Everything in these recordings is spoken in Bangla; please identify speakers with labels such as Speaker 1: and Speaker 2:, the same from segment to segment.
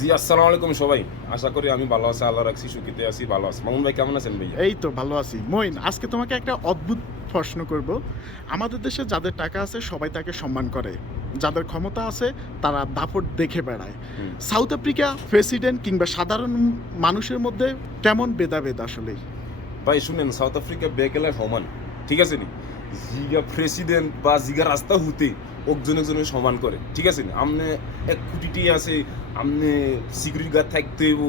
Speaker 1: জি আসসালামু আলাইকুম সবাই। আশা করি আমি ভালো আছি আল্লাহ রাখছি সুখিতে আছি ভালো আছি। মামুন ভাই কেমন আছেন ভাইয়া?
Speaker 2: এই তো ভালো আছি। মইন আজকে তোমাকে একটা অদ্ভুত প্রশ্ন করব। আমাদের দেশে যাদের টাকা আছে সবাই তাকে সম্মান করে। যাদের ক্ষমতা আছে তারা দাপট দেখে বেড়ায়। সাউথ আফ্রিকা প্রেসিডেন্ট কিংবা সাধারণ মানুষের মধ্যে কেমন ভেদাভেদ আসলে
Speaker 1: ভাই শুনেন সাউথ আফ্রিকা বেকেলার সমান। ঠিক আছে নি? জিগা প্রেসিডেন্ট বা জিগা রাস্তা হুতে একজন একজনের সমান করে। ঠিক আছে আপনি এক খুঁটিটি আছে আপনি সিকিউরিটি গার্ড থাকতে হইব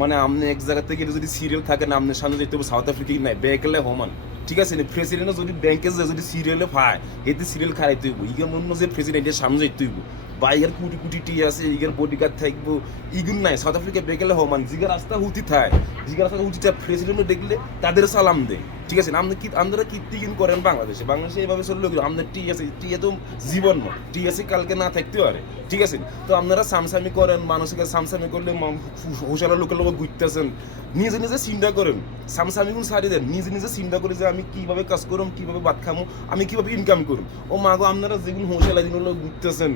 Speaker 1: মানে আমনে এক জায়গা থেকে যদি সিরিয়াল থাকে না, আমনে সামনে যেতে হব সাউথ আফ্রিকা নাই বেকেলে সমান। ঠিক আছে না? প্রেসিডেন্ট যদি ব্যাংকে যদি সিরিয়ালে পায় এতে সিরিয়াল খারাইতে হইব ইয়ে মনে যে প্রেসিডেন্টের সামনে যেতে হইব। বা কুটি কোটি টি আছে, ইগার বডিগার্ড থাকব। ইগুন নাই সাউথ আফ্রিকা বেকেলে সমান জিগার রাস্তা হুতি থাকে জিগার রাস্তা হুতি থাকে প্রেসিডেন্ট দেখলে তাদের সালাম দেয় ঠিক আছে আপনি কি আপনারা কীর্তি কিন করেন বাংলাদেশে? বাংলাদেশে এভাবে চললে কি আপনার টি আছে, টি তো জীবন নয় টি আছে, কালকে না থাকতে পারে। ঠিক আছে, তো আপনারা সামসামি করেন মানুষের কাছে সামসামি করলে হোসালা লোকের লোক ঘুরতেছেন। নিজে নিজে চিন্তা করেন। সামসামি গুণ সারি দেন। নিজে নিজে চিন্তা করে যে আমি কীভাবে কাজ করুম, কীভাবে ভাত খামো, আমি কীভাবে ইনকাম করুম। ও মাগো, আপনারা যেগুলো হোসালা যেগুলো ঘুরতেছেন।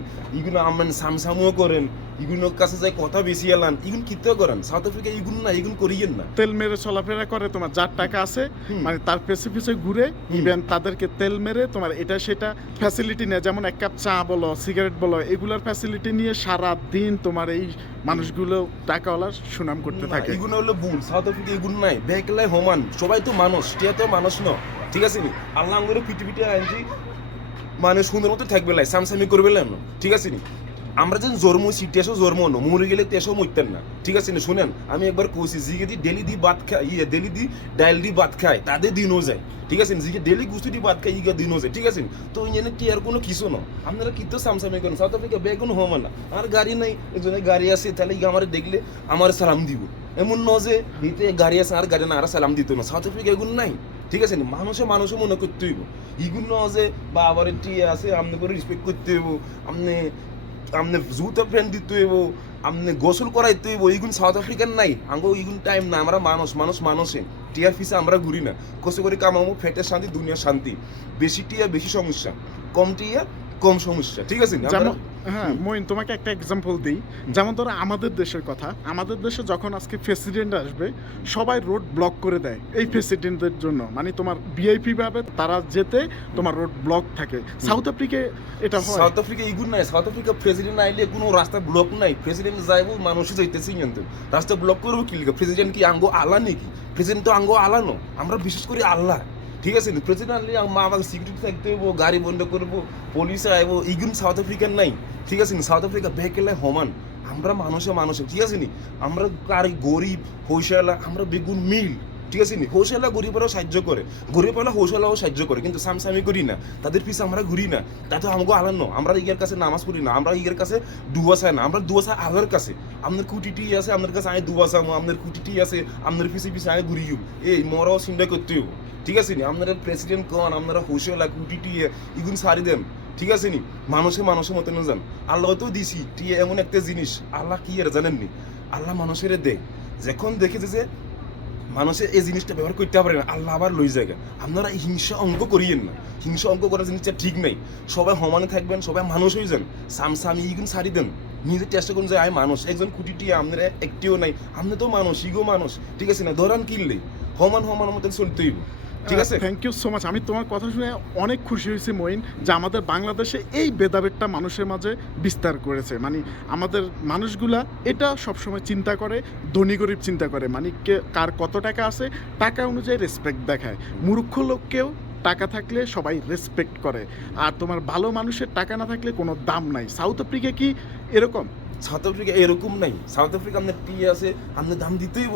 Speaker 1: আমার সামসামিও করেন এগুলোর কাছে যাই কথা বেশি এলান এগুলো কিতেও করেন। সাউথ আফ্রিকা এগুলো না এগুলো করিয়েন না।
Speaker 2: তেল মেরে চলাফেরা করে তোমার যার টাকা আছে মানে তার পেছে পিছে ঘুরে ইভেন তাদেরকে তেল মেরে তোমার এটা সেটা ফ্যাসিলিটি নেয়। যেমন এক কাপ চা বলো সিগারেট বলো এগুলার ফ্যাসিলিটি নিয়ে সারা দিন তোমার এই মানুষগুলো টাকাওয়ালার সুনাম করতে থাকে।
Speaker 1: এগুলো হলো ভুল। সাউথ আফ্রিকা এগুলো নাই। বেকলাই হোমান। সবাই তো মানুষ টিয়া তো মানুষ ন। ঠিক আছে আল্লাহ আঙ্গুরে পিটি পিটি আনছি মানে সুন্দর মতো থাকবে লাই, সামসামি করবে লাই না ঠিক আছে নি? আমরা যেন জন্ম হয়েছি টেসও জন্ম ন মরে গেলে তেসও মরতেন না, ঠিক আছে নি? শুনেন, আমি একবার কইছি, জিগে দি ডেলি দি ভাত খায় ইয়ে ডেলি দি ডাইল দি ভাত খায়, তাদের দিনও যায়, ঠিক আছে জিগে ডেলি গুস্তি দি ভাত খায়, ইগা দিনও যায়, ঠিক আছে তো ইঞ্জনে কি আর কোনো কিছু না? আপনারা কি তো সামসামি করেন? সাউথ আফ্রিকা বেগুন হমান না। আর গাড়ি নাই একজনের গাড়ি আছে, তাহলে ইগা আমার দেখলে আমার সালাম দিব। এমন ন যে গাড়ি আছে, আর গাড়ি না আর সালাম দিত না। সাউথ আফ্রিকা এগুলো নাই। ঠিক আছে মানুষে মানুষে মনে করতে হইব। ইগুন যে বা আবার টিয়ে আছে আমনে করে রেসপেক্ট করতে হইব আমনে আমনে জুতো ফ্রেন্ড দিতে হইব আমনে গোসল করাইতে হইব ইগুন সাউথ আফ্রিকান নাই। আঙ্গো ইগুন টাইম না আমরা মানুষ মানুষ মানুষে। টিয়ার ফিসে আমরা ঘুরি না। কষ্ট করে কামাবো ফেটের শান্তি দুনিয়ার শান্তি। বেশি টিয়া বেশি সমস্যা। কম টিয়া কম সমস্যা। ঠিক আছে
Speaker 2: হ্যাঁ মইন তোমাকে একটা এক্সাম্পল দিই। যেমন ধরো আমাদের দেশের কথা আমাদের দেশে যখন আজকে প্রেসিডেন্ট আসবে সবাই রোড ব্লক করে দেয় এই প্রেসিডেন্টের জন্য। মানে তোমার ভিআইপি ভাবে তারা যেতে তোমার রোড ব্লক থাকে। সাউথ আফ্রিকায় এটা হয়।
Speaker 1: সাউথ আফ্রিকা ইগুন নাই। সাউথ আফ্রিকা প্রেসিডেন্ট আইলে কোনো রাস্তা ব্লক নাই। প্রেসিডেন্ট যাইবো মানুষই যাইতেছে কিন্তু রাস্তা ব্লক করব কি লিখে প্রেসিডেন্ট কি আঙ্গো আল্লাহ নাকি? প্রেসিডেন্ট তো আঙ্গো নো আমরা বিশেষ করে আল্লাহ। ঠিক আছে প্রেসিডেন্ট আনলে মা আমাকে সিকিউরিটি থাকতে হইব, গাড়ি বন্ধ করব পুলিশ আইব ইগুন সাউথ আফ্রিকান নাই। ঠিক আছে সাউথ আফ্রিকা বেকেলে হমান আমরা মানুষে মানুষে, ঠিক আছে নি? আমরা কারি গরিব হইসালা আমরা বেগুন মিল। ঠিক আছে নি? হৌশালা গরিবেরাও সাহায্য করে। গরিবেরা হৌশালাও সাহায্য করে, কিন্তু সামসামি করি না। তাদের পিছে আমরা ঘুরি না। তা তো আমাকে আলান আমরা ইয়ের কাছে নামাজ পড়ি না। আমরা ইয়ের কাছে দুয়া না। আমরা দুয়া চাই কাছে। আপনার কুটিটি আছে, আপনার কাছে আমি দুয়া চামো আপনার কুটিটি আছে, আপনার পিছে পিছে আমি ঘুরি এই মরাও চিন্তা করতে ঠিক আছে নি? আপনারা প্রেসিডেন্ট কন আপনারা হৌশালা কুটিটি ইগুন সারি দেন। ঠিক আছে নি? মানুষে মানুষের মতো না যান। আল্লাহ তো দিছি টিয়ে এমন একটা জিনিস। আল্লাহ কি আর জানেননি আল্লাহ মানুষের দেয় যখন দেখেছে যে মানুষে এই জিনিসটা ব্যবহার করতে পারে না, আল্লাহ আবার লই জায়গা আপনারা হিংসা অঙ্ক করিয়েন না। হিংসা অঙ্ক করার জিনিসটা ঠিক নাই। সবাই সমানে থাকবেন, সবাই মানুষ হয়ে যান। সামসামি ইগুন সারি দেন। নিজে চেষ্টা করুন যে আমি মানুষ, একজন কুটিটি, আপনার একটিও নাই। আপনি তো মানুষ, ইগো মানুষ। ঠিক আছে না? ধরান কিনলে। সমান সমান মতন চলতে হইব। ঠিক আছে?
Speaker 2: থ্যাংক ইউ সো মাচ আমি তোমার কথা শুনে অনেক খুশি হয়েছি মইন যে আমাদের বাংলাদেশে এই ভেদাভেদটা মানুষের মাঝে বিস্তার করেছে। মানে আমাদের মানুষগুলা এটা সবসময় চিন্তা করে ধনী গরিব চিন্তা করে। মানে কে কার কত টাকা আছে টাকা অনুযায়ী রেসপেক্ট দেখায়। মূর্খ লোককেও টাকা থাকলে সবাই রেসপেক্ট করে। আর তোমার ভালো মানুষের টাকা না থাকলে কোনো দাম নাই। সাউথ আফ্রিকা কি এরকম?
Speaker 1: সাউথ আফ্রিকা এরকম নাই। সাউথ আফ্রিকা আপনার টি আছে আপনার দাম দিতেইব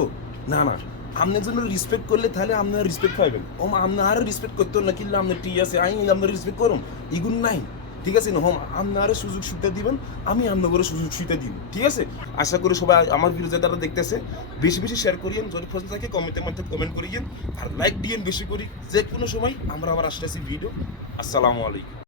Speaker 1: না না। আপনার জন্য রেসপেক্ট করলে তাহলে আপনার রেসপেক্ট পাইবেন। ও আপনার আরও রেসপেক্ট করতে না কিনলে আপনার টি আছে আমি আপনার রেসপেক্ট করুন ইগুন নাই, ঠিক আছে? না হোম আপনার সুযোগ সুবিধা দিবেন, আমি আপনার সুযোগ সুবিধা দিব ঠিক আছে? আশা করি সবাই আমার ভিডিও যারা দেখতেছে, বেশি বেশি শেয়ার করিয়েন, যদি প্রশ্ন থাকে কমেন্টের মধ্যে কমেন্ট করিয়েন, আর লাইক দিয়েন বেশি করি যে কোনো সময় আমরা আবার আসতেছি ভিডিও আসসালামু আলাইকুম।